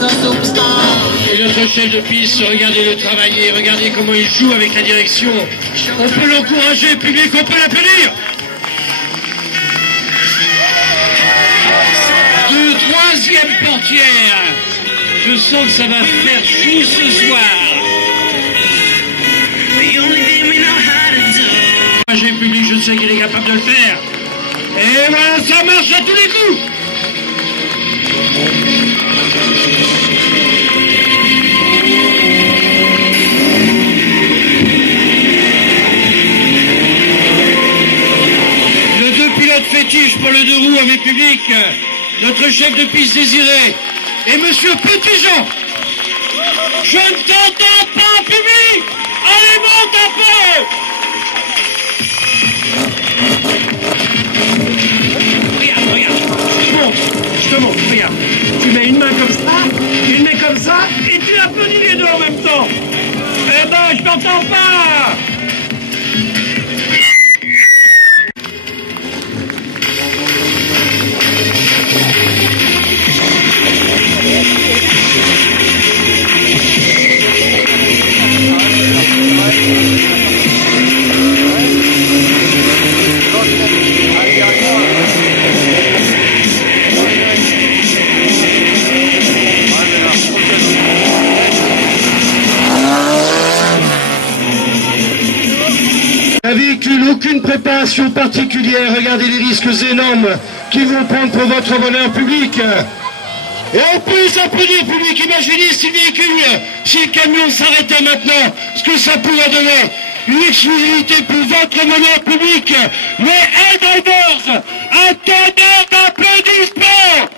Et notre chef de piste, regardez-le travailler, regardez comment il joue avec la direction. On peut l'encourager, public, on peut l'applaudir. De troisième portière. Je sens que ça va faire chou ce soir. J'ai public, je sais qu'il est capable de le faire. Et voilà, ça marche à tous les coups. Le deux pilotes fétiches pour le deux roues avec public, notre chef de piste désiré et monsieur Petitjean. Je ne t'entends pas, public. Allez, monte un peu. Je te montre, regarde. Tu mets une main comme ça, et tu applaudis les deux en même temps. Eh ben, je t'entends pas. Un véhicule, aucune préparation particulière, regardez les risques énormes qu'ils vont prendre pour votre bonheur public. Et on peut s'applaudir public, imaginez si le véhicule, si le camion s'arrêtait maintenant, ce que ça pourrait donner. Une exclusivité pour votre bonheur public. Les Helldrivers, un tonnerre d'applaudissements.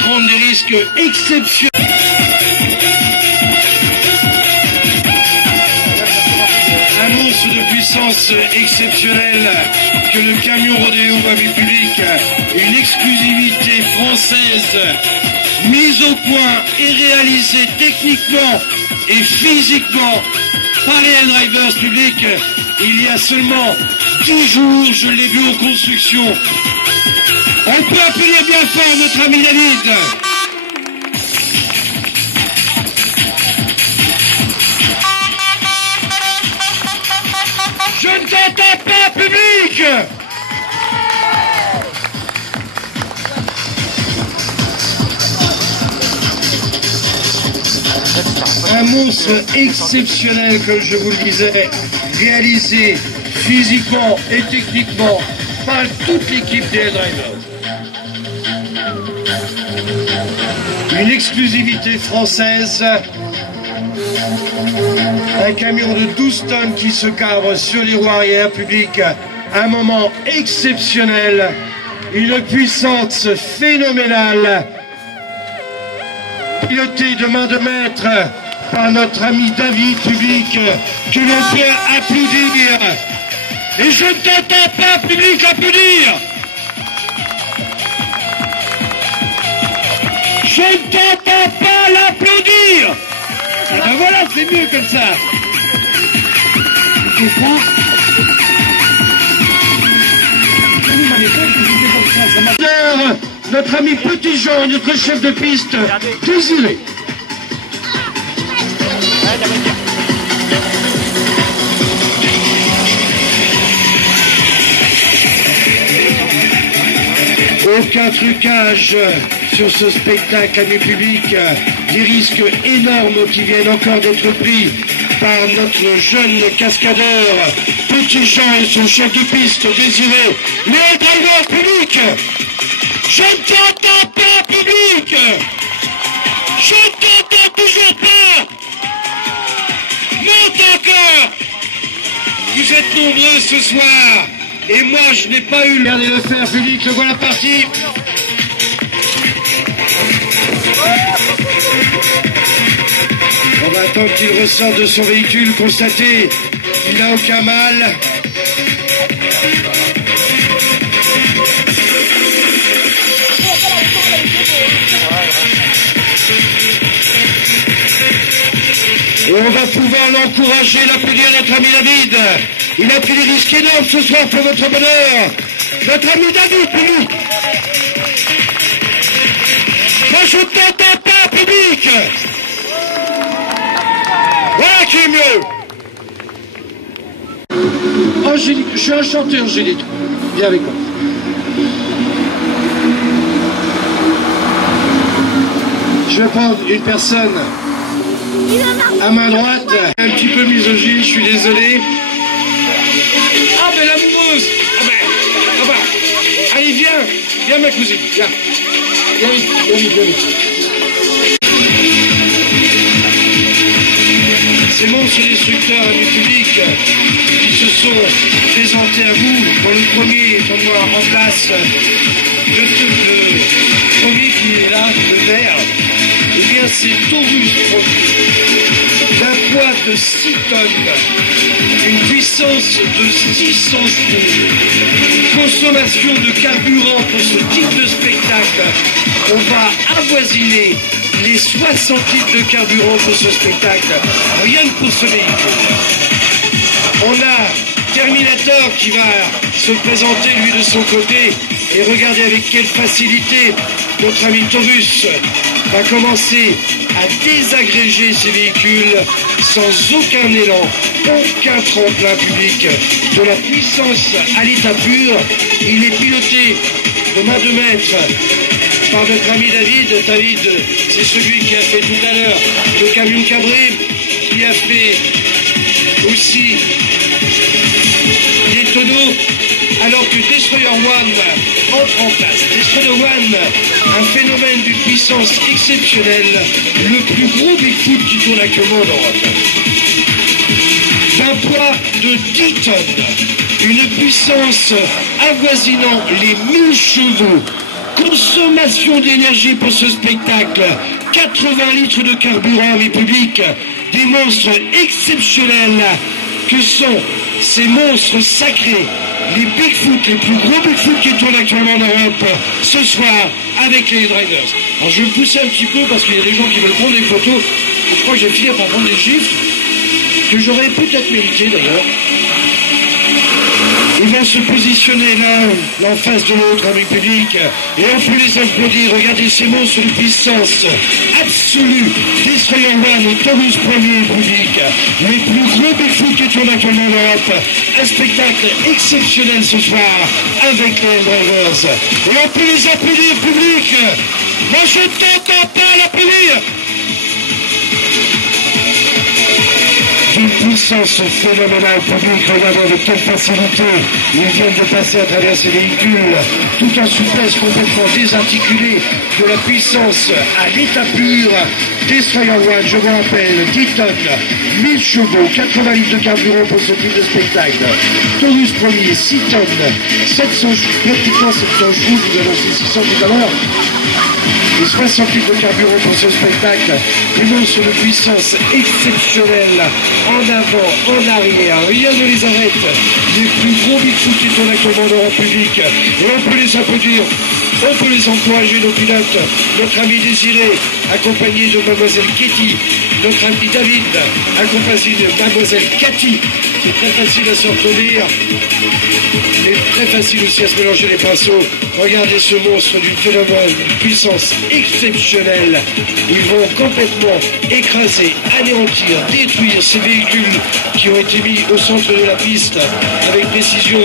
Prendre des risques exceptionnels. Un monstre de puissance exceptionnelle que le camion rodéo a vu public, une exclusivité française mise au point et réalisée techniquement et physiquement par les Helldrivers public. Il y a seulement 10 jours, je l'ai vu en construction. On peut applaudir bien fort notre ami David. Je ne t'entends pas, public. Un monstre exceptionnel, comme je vous le disais, réalisé physiquement et techniquement par toute l'équipe des Helldrivers. Une exclusivité française, un camion de 12 tonnes qui se cabre sur les roues arrière public, un moment exceptionnel, une puissance phénoménale, piloté de main de maître par notre ami David public, que l'on peut applaudir. Et je ne t'entends pas public applaudir. Je ne t'entends pas l'applaudir. Et ben voilà, c'est mieux comme ça. C'est ça. Notre ami Petitjean, notre chef de piste, désiré. Aucun trucage sur ce spectacle à public, des risques énormes qui viennent encore d'être pris par notre jeune cascadeur Petitjean et son chef de piste désiré, les Helldrivers public. Je ne t'entends pas public. Je ne t'entends toujours pas. Monte encore. Vous êtes nombreux ce soir. Et moi, je n'ai pas eu l'air de le faire public. Le voilà parti. On va attendre qu'il ressorte de son véhicule, constater qu'il n'a aucun mal. Et on va pouvoir l'encourager, l'applaudir notre ami David. Il a pris des risques énormes ce soir pour votre bonheur. Notre ami David, public. Moi je ne t'entends pas, public. Voilà qui est mieux. Angélique, je suis un chanteur, Angélique. Viens avec moi. Je vais prendre une personne à main droite, un petit peu misogyne, je suis désolé. Ah ben l'amoureuse. Ah ben. Allez, viens ma cousine, viens. Viens vite. Ces monstres destructeurs du public qui se sont présentés à vous pour le premier, pour moi, en place, le premier qui est là, le vert, eh bien c'est Taurus d'un poids de 6 tonnes, une puissance de 600 chevaux, consommation de carburant pour ce type de spectacle, on va avoisiner les 60 litres de carburant pour ce spectacle, rien que pour ce véhicule. On a Terminator qui va se présenter lui de son côté et regardez avec quelle facilité notre ami Taurus va commencer à désagréger ces véhicules sans aucun élan, aucun tremplin public, de la puissance à l'état pur. Il est piloté de main de maître par notre ami David. David, c'est celui qui a fait tout à l'heure le camion cabré, qui a fait aussi des tonneaux, alors que Destroyer One entre en place. Destroyer One, un phénomène d'une puissance exceptionnelle, le plus gros Bigfoot qui tourne actuellement en Europe. D'un poids de 10 tonnes, une puissance avoisinant les 1000 chevaux, consommation d'énergie pour ce spectacle, 80 litres de carburant, mes publics, des monstres exceptionnels que sont ces monstres sacrés, les Bigfoot, les plus gros Bigfoot qui tournent actuellement en Europe, ce soir avec les Drivers. Alors je vais me pousser un petit peu parce qu'il y a des gens qui veulent prendre des photos. Je crois que je vais finir par prendre des gifles, que j'aurais peut-être mérité d'ailleurs. Ils vont se positionner l'un en face de l'autre avec le public et on peut les applaudir. Regardez ces monstres de puissance absolue. Destroyer One et Taurus premier public. Les plus gros Bigfoot qui tournent actuellement en Europe. Un spectacle exceptionnel ce soir avec les Drivers. Et on peut les applaudir, public. Moi je ne t'entends pas l'applaudir. Une puissance phénoménale, public, regardez avec quelle facilité ils viennent de passer à travers ces véhicules, tout en souplesse complètement désarticulée, de la puissance à l'état pur. Destroyer One, je vous rappelle, 10 tonnes, 1000 chevaux, 80 litres de carburant pour ce type de spectacle. Taurus premier, 6 tonnes, 700, pratiquement 700 chevaux, vous annoncez 600 tout à l'heure. Et 60 litres de carburant pour ce spectacle, une monstre de puissance exceptionnelle, en avant, en arrière, rien ne les arrête. Les plus gros Bigfoot qui tournent actuellement dans le public, et on peut les applaudir, on peut les encourager, nos pilotes, notre ami Désiré, accompagné de mademoiselle Katie, notre ami David, accompagné de mademoiselle Cathy. C'est très facile à se retenir, et très facile aussi à se mélanger les pinceaux. Regardez ce monstre d'une phénomène, d'une puissance exceptionnelle. Ils vont complètement écraser, anéantir, détruire ces véhicules qui ont été mis au centre de la piste avec précision.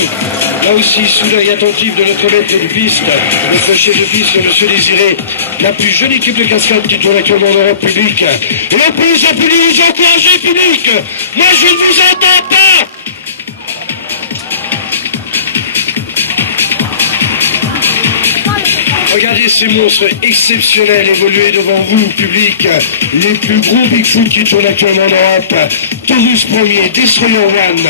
Là aussi, sous l'œil attentif de notre maître de piste, notre chef de piste, monsieur Désiré, la plus jeune équipe de cascade qui tourne actuellement en Europe publique. Et on peut les appeler, les encourager, public. Moi, je ne vous entends pas. Regardez ces monstres exceptionnels évoluer devant vous, public. Les plus gros Bigfoot qui tournent actuellement en Europe. Taurus premier, Destroyer One.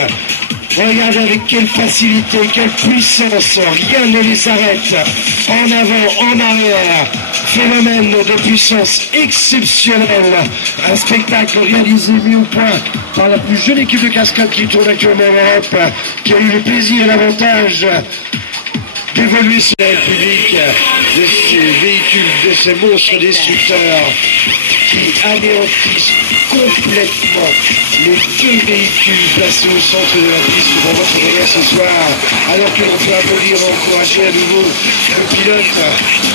Regardez avec quelle facilité, quelle puissance, rien ne les arrête. En avant, en arrière, phénomène de puissance exceptionnelle. Un spectacle réalisé, mis au point par la plus jeune équipe de cascade qui tourne actuellement en Europe, qui a eu le plaisir et l'avantage d'évolution publique de ces véhicules, de ces monstres destructeurs qui anéantissent complètement les deux véhicules placés au centre de la piste pour votre bonheur ce soir, alors que l'on peut applaudir et encourager à nouveau le pilote,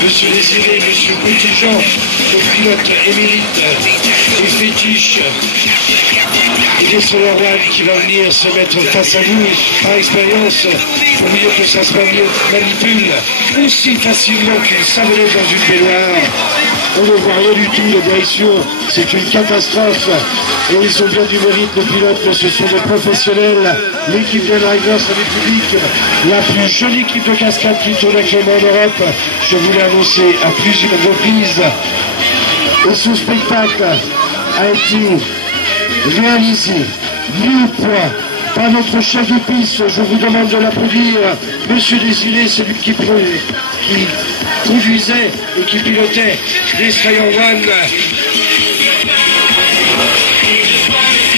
Monsieur Désiré, Monsieur Petit-Jean, le pilote émérite et fétiche, et des Solar One qui va venir se mettre face à vous par expérience pour vous dire que ça se manipule aussi facilement qu'une savonnette dans une baignoire. On ne voit rien du tout, la direction, c'est une catastrophe. Et ils ont bien du mérite, les pilotes, mais ce sont des professionnels. L'équipe de Riders République, la plus jolie équipe de cascade qui tourne actuellement en Europe. Je vous l'ai annoncé à plusieurs reprises. Et ce spectacle a été réalisé, mis au point par notre chef de piste. Je vous demande de l'applaudir. Monsieur Désiré, c'est lui qui conduisait et qui pilotait les Solar One.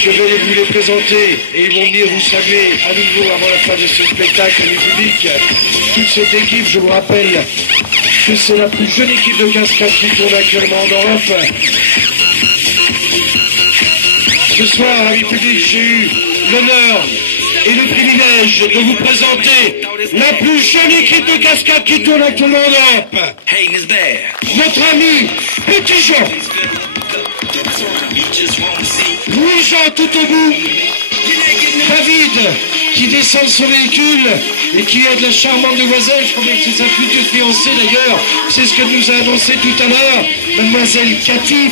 Je vais vous les présenter et ils vont venir vous saluer à nouveau avant la fin de ce spectacle du public. Toute cette équipe, je vous rappelle que c'est la plus jeune équipe de cascade qui tourne actuellement en Europe. Ce soir, amis publics, j'ai eu l'honneur et le privilège de vous présenter la plus jeune équipe de cascade qui tourne actuellement en Europe. Notre ami Petit-Jean. Louis-Jean tout au bout. David qui descend de son véhicule et qui aide la charmante demoiselle, je crois que c'est sa future fiancée d'ailleurs, c'est ce qu'elle nous a annoncé tout à l'heure, mademoiselle Cathy.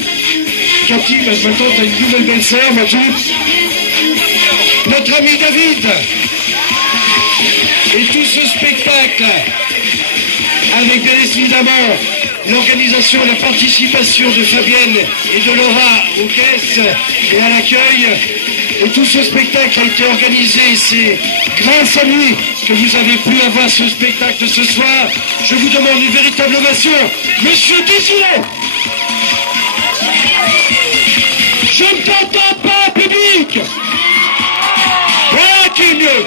Cathy, maintenant tu as une nouvelle belle-sœur, maintenant. Notre ami David. Et tout ce spectacle, avec bien évidemment l'organisation et la participation de Fabienne et de Laura aux caisses et à l'accueil. Et tout ce spectacle a été organisé, c'est grâce à lui que vous avez pu avoir ce spectacle ce soir. Je vous demande une véritable ovation. Monsieur Désiré. Je ne t'entends pas, public. Voilà qui est mieux.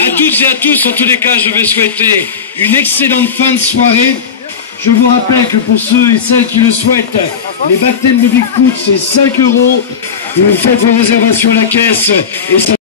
À toutes et à tous, en tous les cas, je vais souhaiter une excellente fin de soirée. Je vous rappelle que pour ceux et celles qui le souhaitent, les baptêmes de Bigfoot, c'est 5 €. Vous faites vos réservations à la caisse et ça